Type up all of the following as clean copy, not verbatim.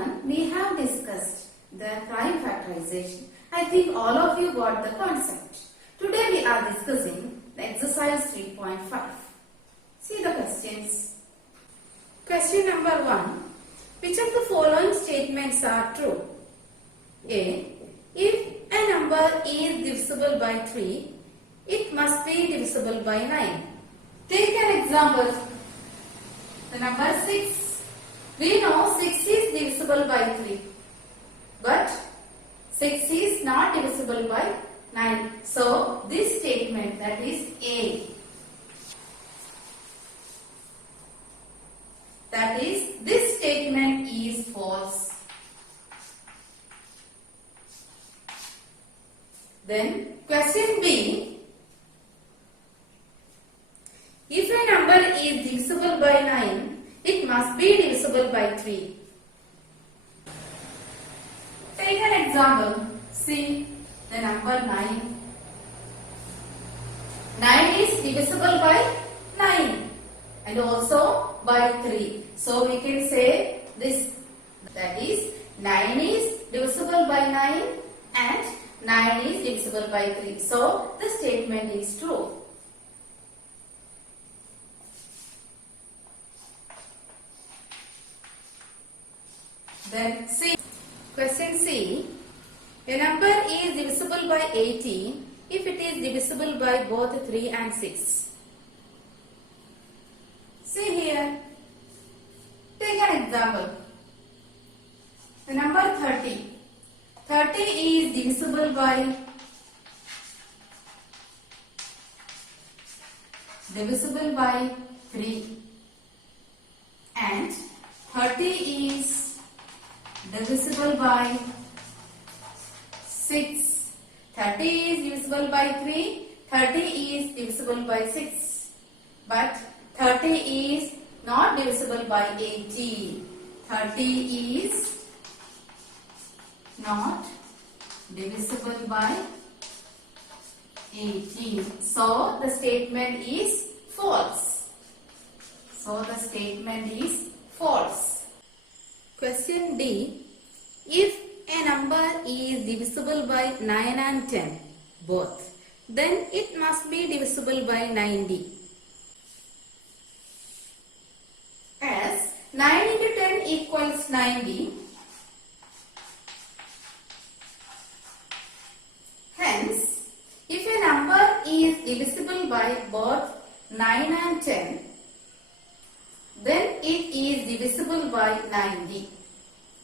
everyone, we have discussed the prime factorization. I think all of you got the concept. Today we are discussing the exercise 3.5. See the questions. Question number 1. Which of the following statements are true? A. If a number is divisible by 3, it must be divisible by 9. Take an example. The number 6. We know 6 is divisible by 3. But 6 is not divisible by 9. So, this statement, that is A. That is, this statement is false. Then, question B. If a number is divisible by 9, it must be divisible by 3. Take an example. See the number 9. 9 is divisible by 9 and also by 3. So we can say this, that is 9 is divisible by 9 and 9 is divisible by 3. So the statement is true. Then C. Question C. A number is divisible by 18 if it is divisible by both 3 and 6. See here. Take an example. The number 30. 30 is divisible by 3 and 30 is divisible by 6. 30 is divisible by 3. 30 is divisible by 6. But 30 is not divisible by 18. 30 is not divisible by 18. So the statement is false. Question D. If a number is divisible by 9 and 10 both, then it must be divisible by 90. As 9 into 10 equals 90. Hence, if a number is divisible by both 9 and 10, then it is divisible by 90.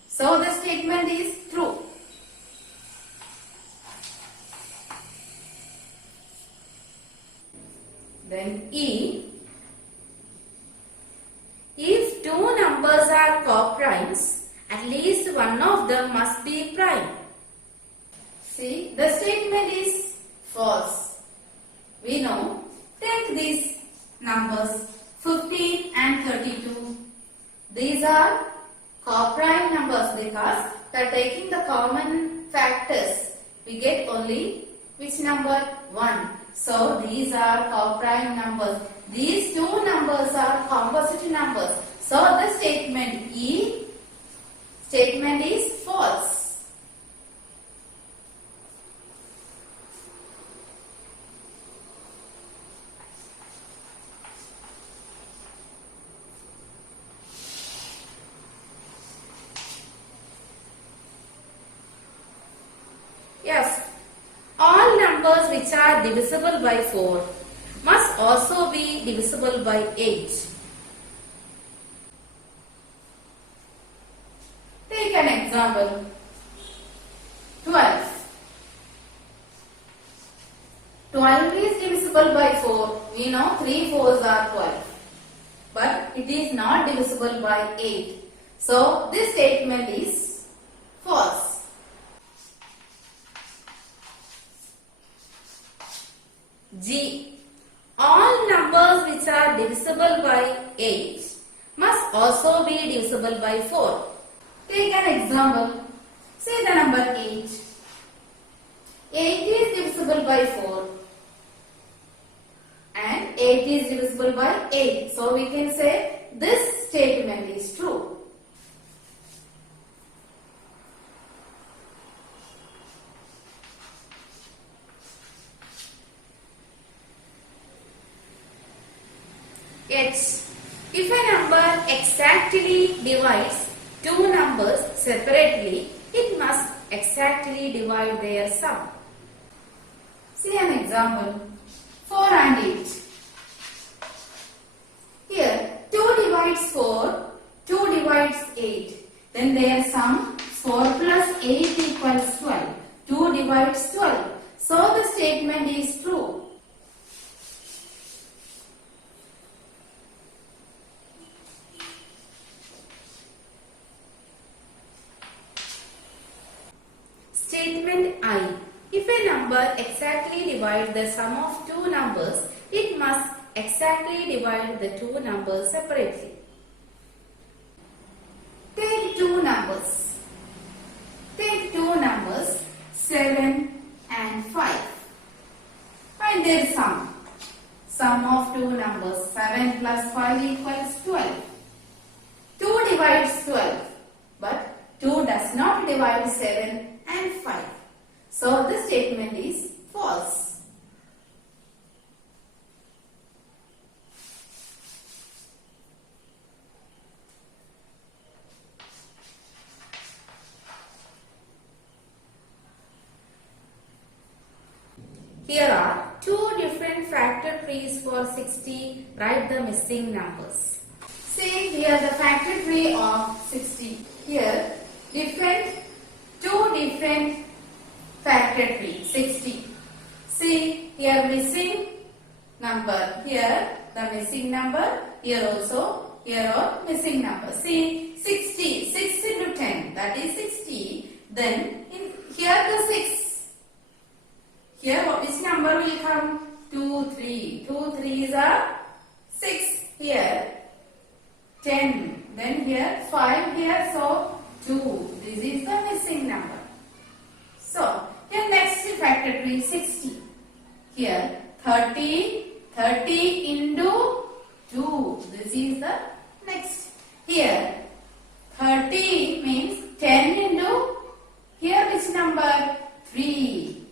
So the statement is true. Then E. If two numbers are co-primes, at least one of them must be prime. See, the statement is false. We know, take these numbers 15 and 32. These are co-prime numbers because we are taking the common factors. We get only which number? 1. So these are co-prime numbers. These two numbers are composite numbers. So the statement E, statement is false. F. All numbers which are divisible by 4 must also be divisible by 8. Take an example. 12. 12 is divisible by 4. We know 3 4s are 12. But it is not divisible by 8. So this statement is false. G. All numbers which are divisible by 8 must also be divisible by 4. Take an example. Say the number 8. 8 is divisible by 4 and 8 is divisible by 8. So we can say this statement is true. Yet, if a number exactly divides two numbers separately, it must exactly divide their sum. See an example. 4 and 8. Here 2 divides 4, 2 divides 8. Then their sum 4 plus 8 equals 12. 2 divides 12. So the statement is true. Statement I. If a number exactly divides the sum of two numbers, it must exactly divide the two numbers separately. Take two numbers. Take two numbers 7 and 5. Find their sum. Sum of two numbers 7 plus 5 equals 12. 2 divides 12, but 2 does not divide 7 and 5. So the statement is false. Here are two different factor trees for 60. Write the missing numbers. See here the factor tree of 60. Here two different factor tree 60. See here missing number. Here the missing number. Here also. Here are missing number. See 60. 6 into 10. That is 60. Then here the 6. Here which number will come? 2, 3. 2 3s are 6. Here 10. Then here 5 here. So 2. This is the missing number. So here next factor tree 60. Here 30. 30 into 2. This is the next. Here 30 means 10 into. Here which number? 3.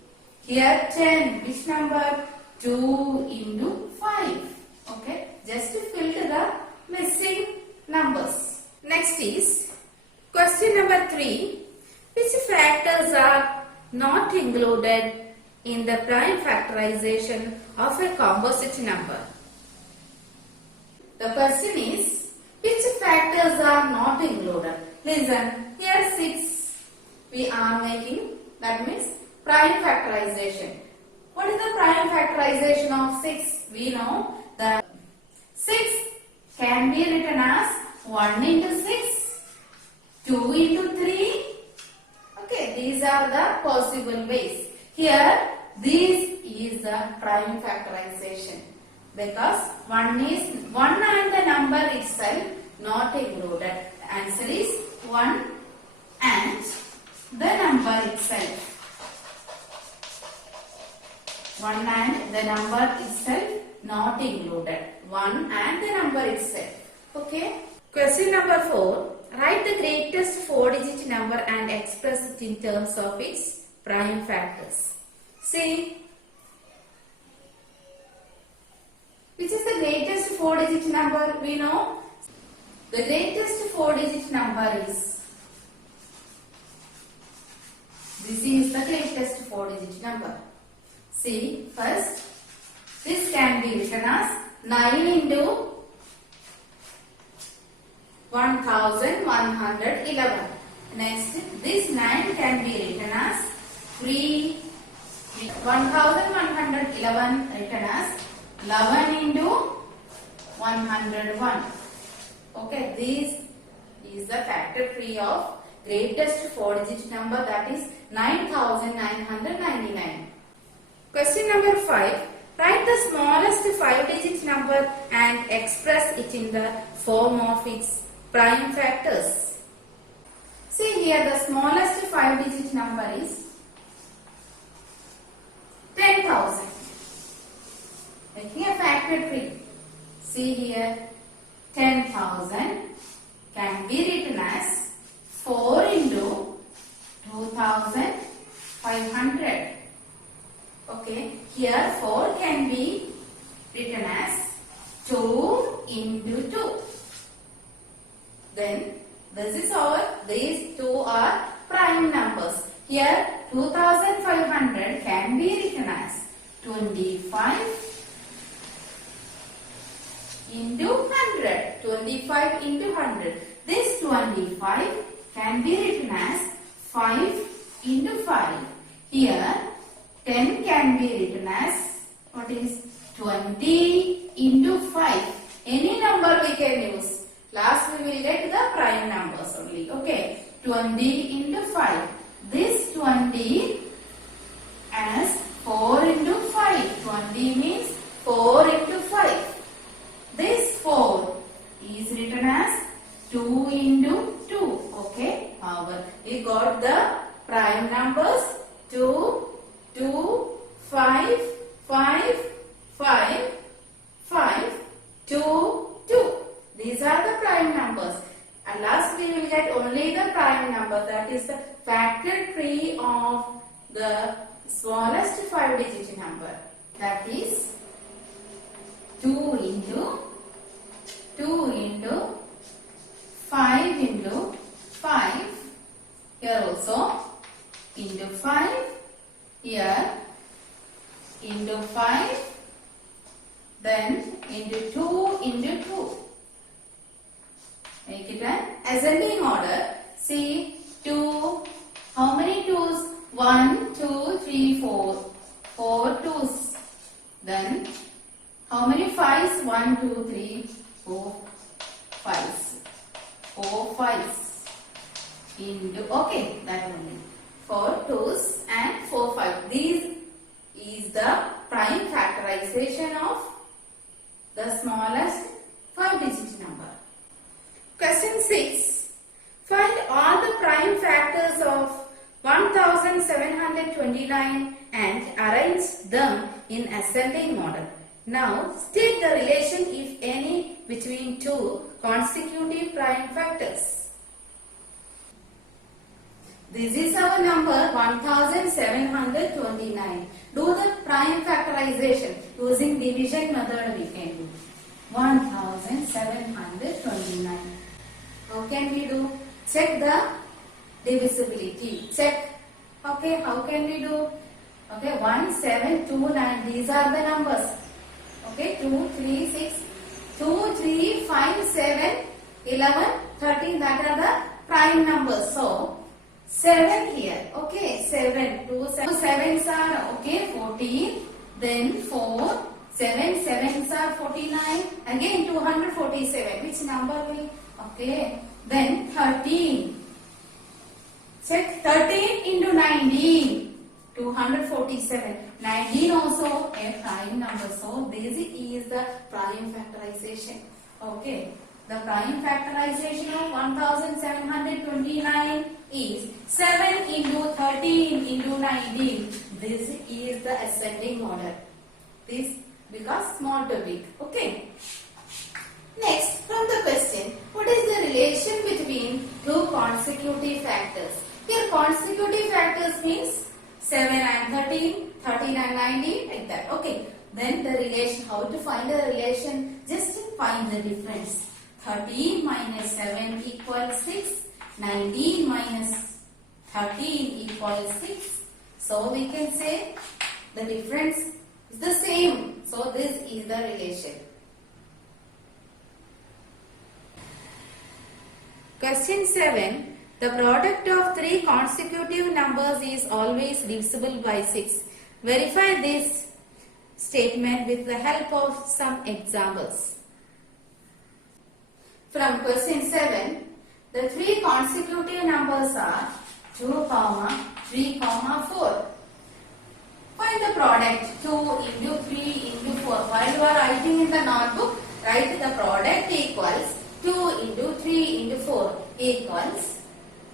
Here 10, which number? 2 into 5. Okay, just to fill the missing numbers. Next is question number 3. Which factors are not included in the prime factorization of a composite number? The question is, which factors are not included? Listen, here 6 we are making, that means prime factorization. What is the prime factorization of 6? We know that 6 can be written as 1 into 6, 2 into 3. Okay, these are the possible ways. Here, this is the prime factorization because 1 and the number itself not included. The answer is 1 and the number itself. 1 and the number itself not included. 1 and the number itself. Okay. Question number 4. Write the greatest 4-digit number and express it in terms of its prime factors. See, which is the greatest 4-digit number? We know the greatest 4-digit number is, this is the greatest 4-digit number. See, first, this can be written as 9 into 1111. Next, this 9 can be written as 1111 written as 11 into 101. Okay, this is the factor tree of greatest 4-digit number, that is 9999. Question number 5. Write the smallest 5-digit number and express it in the form of its prime factors. See here the smallest 5-digit number is 10,000. Making a factor tree. See here 10,000 can be written as 4 into 2,500. Okay, here 4 can be written as 2 into 2. Then these two are prime numbers. Here 2500 can be written as 25 into 100. 25 into 100. This 25 can be written as 5 into 5. Here 10 can be written as what is 20 into 5. Any number we can use. Last we will get the prime numbers only. Okay. 20 into 5. This 20 as 4 into 5. 20 means 4 into 5. This 4 is written as 2 into 2. Okay. We got the prime numbers 2, 2, 5, 5, 5, 5, 2, 2. These are the prime numbers. And last we will get only the prime number, that is the factor tree of the smallest 5-digit number. That is 2 into 5 into 5. Here also into 5. Here into 5. Then into 2 into 2. Make it an ascending order. See 2. How many 2's? 1, 2, 3, 4. 4 2's. Then how many 5's? 1, 2, 3, 4 5's. 4 5's. Into, okay, that only. 4 2's and 4 5. These is the prime factorization of the smallest 5-digit number. Question 6. Find all the prime factors of 1729 and arrange them in ascending order. Now state the relation, if any, between two consecutive prime factors. This is our number 1729. Do the prime factorization using division method we can do. 1729. How can we do? Check the divisibility. Check. Okay, how can we do? Okay, 1729. These are the numbers. Okay, 2, 3, 6, 2, 3, 5, 7, 11, 13. That are the prime numbers. So 7 here. Okay, 7. 2 7's are okay 14. Then 4. 7 7's are 49. Again 247. Which number will? Okay. Then 13. Check 13 into 19. 247. 19 also a prime number. So this is the prime factorization. Okay. The prime factorization of 1729 is 7 into 13 into 19. This is the ascending order. This because small to big. Okay. Next, from the question, what is the relation between two consecutive factors? Here consecutive factors means 7 and 13, 13 and 19, like that. Okay. Then the relation, how to find the relation? Just find the difference. 13 minus 7 equals 6. 19 minus 13 equals 6. So we can say the difference is the same. So this is the relation. Question 7. The product of three consecutive numbers is always divisible by 6. Verify this statement with the help of some examples. From question 7, the three consecutive numbers are 2, 3, 4. Find the product 2 into 3 into 4. While you are writing in the notebook, write the product equals 2 into 3 into 4 equals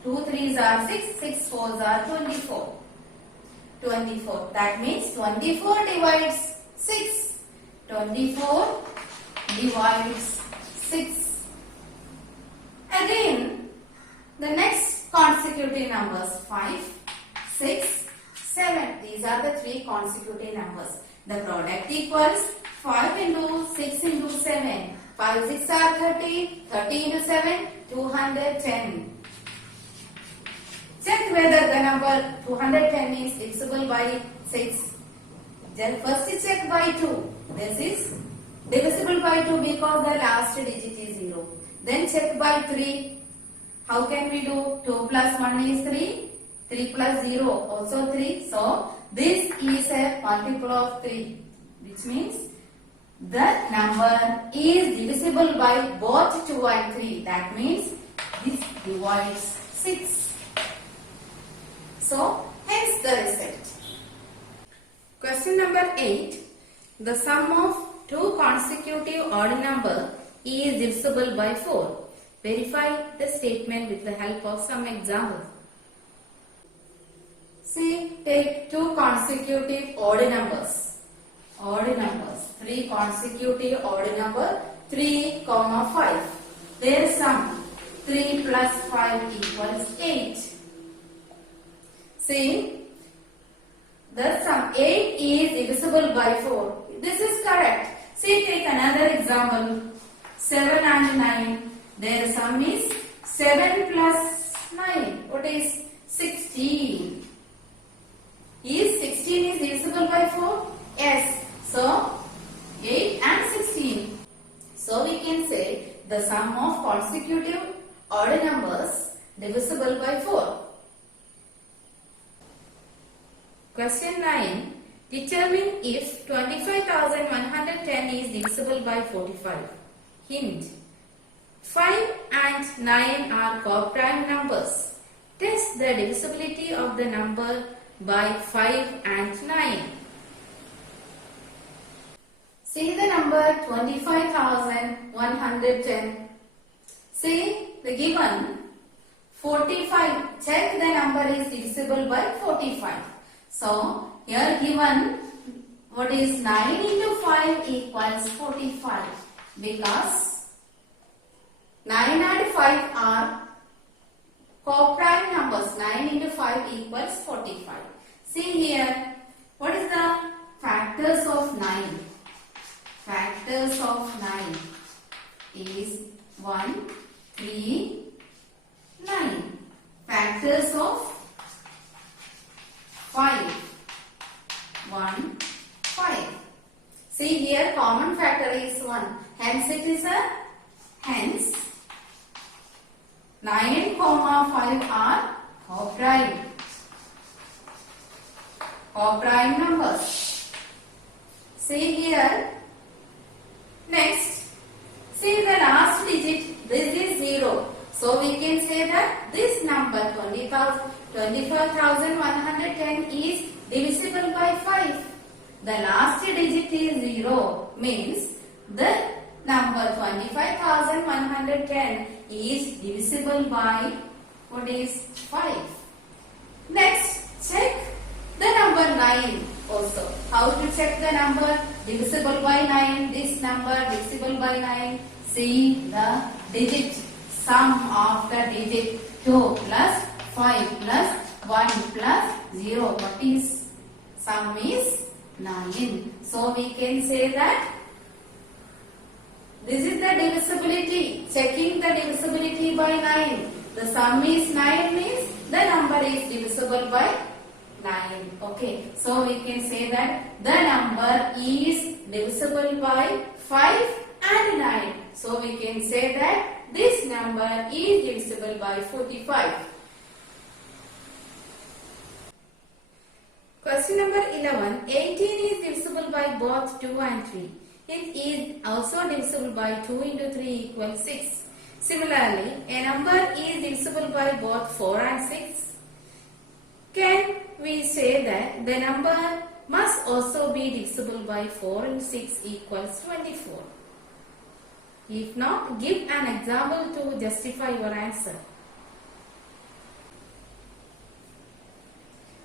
2 3's are 6, 6 4's are 24. 24. That means 24 divides 6. 24 divides 6. Again, the next consecutive numbers 5, 6, 7. These are the three consecutive numbers. The product equals 5 into 6 into 7. 5 6 are 30. 30 into 7, 210. Check whether the number 210 is divisible by 6. Then first check by 2. This is divisible by 2 because the last digit is 0. Then check by 3. How can we do? 2 plus 1 is 3. 3 plus 0 also 3. So this is a multiple of 3, which means the number is divisible by both 2 and 3. That means this divides 6. So hence the result. Question number 8. The sum of two consecutive odd number is divisible by 4. Verify the statement with the help of some example. See, take two consecutive odd numbers. Odd numbers. 3 consecutive odd number 3, 5. Their sum 3 plus 5 equals 8. See, the sum 8 is divisible by 4. This is correct. See, take another example. 7 and 9. Their sum is 7 plus 9. What is 16? Is 16 is divisible by 4? Yes. So, 8 and 16. So, we can say the sum of consecutive odd numbers divisible by 4. Question 9. Determine if 25,110 is divisible by 45. Hint. 5 and 9 are co-prime numbers. Test the divisibility of the number by 5 and 9. See the number 25,110. See the given 45. Check the number is divisible by 45. So here given what is 9 into 5 equals 45 because 9 and 5 are co-prime numbers. 9 into 5 equals 45. See here, what is the factors of 9? Factors of 9 is 1, 3, 9. Factors of 5, 1, 5. See here, common factor is 1. Hence it is a, hence 9 and 5 are co-prime. Co-prime numbers. See here. Next, see the last digit. This is 0. So we can say that this number 25,110 is divisible by 5. The last digit is 0. Means the number 25,110 is divisible by what is 5. Next, check the number 9 also. How to check the number divisible by 9? This number divisible by 9. See the digit. Sum of the digit 2 plus 5 plus 1 plus 0. What is? Sum is 9. So we can say that this is the divisibility. Checking the divisibility by 9. The sum is 9 means the number is divisible by 9. Okay. So we can say that the number is divisible by 5 and 9. So we can say that this number is divisible by 45. Question number 11. 18 is divisible by both 2 and 3. It is also divisible by 2 into 3 equals 6. Similarly, a number is divisible by both 4 and 6. Can we say that the number must also be divisible by 4 into 6 equals 24? If not, give an example to justify your answer.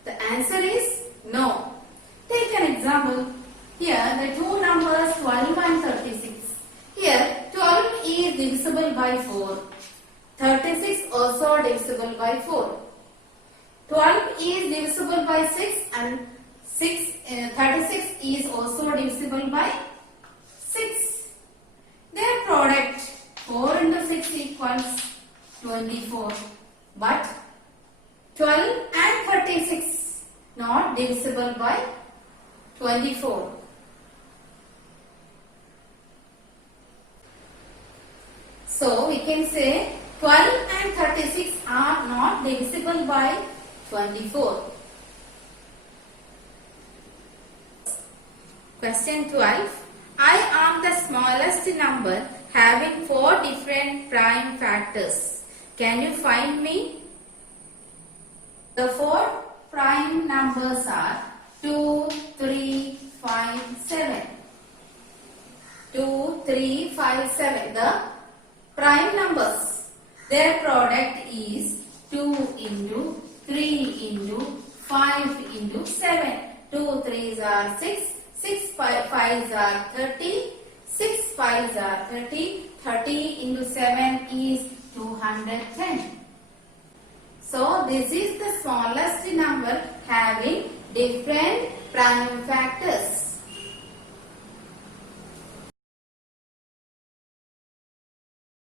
The answer is no. Take an example. Here the two numbers 12 and 36. Here 12 is divisible by 4. 36 also divisible by 4. 12 is divisible by 6 and 36 is also divisible by 6. Their product 4 into 6 equals 24. But 12 and 36 not divisible by 24. So we can say 12 and 36 are not divisible by 24. Question 12. I am the smallest number having 4 different prime factors. Can you find me? The 4 prime numbers are 2, 3, 5, 7. 2, 3, 5, 7. The prime numbers. Their product is 2 into 3 into 5 into 7. 2 3s are 6. 6 5s are 30. 6 5s are 30. 30 into 7 is 210. So this is the smallest number having different prime factors.